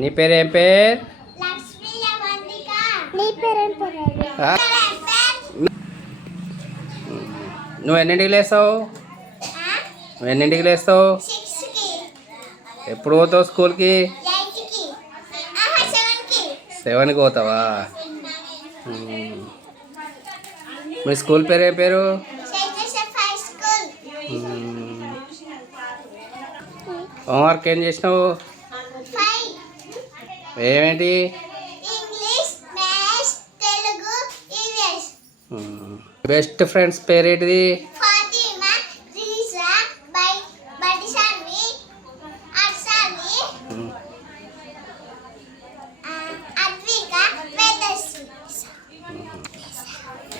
నీ పేరేం పేరు? ఆ? నువ్వు ఎన్నింటికి లేస్తావు? ఎప్పుడు పోతావు స్కూల్కి? 7కి పోతావా? మీ స్కూల్ పేరు ఏం పేరు? హోంవర్క్ ఏం చేసినావు? ఏమేంటి? బెస్ట్ ఫ్రెండ్స్ పేరేంటిది?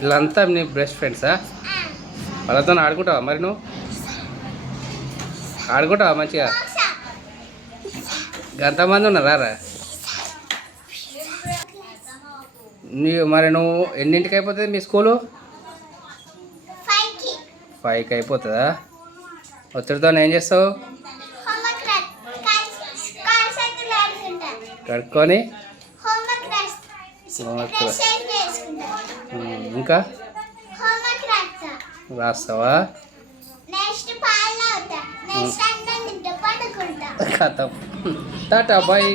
వీళ్ళంతా నీ బెస్ట్ ఫ్రెండ్సా? వాళ్ళతో ఆడుకుంటావా మరి? నువ్వు ఆడుకుంటావా మంచిగా? ఎంతమంది ఉన్నారా? నువ్వు ఎన్నింటికి అయిపోతుంది మీ స్కూలు? 5కి అయిపోతుందా? ఒత్తిడితో ఏం చేస్తావు? కడుక్కొని ఇంకా రాస్తావా? కథ టాటా బాయ్.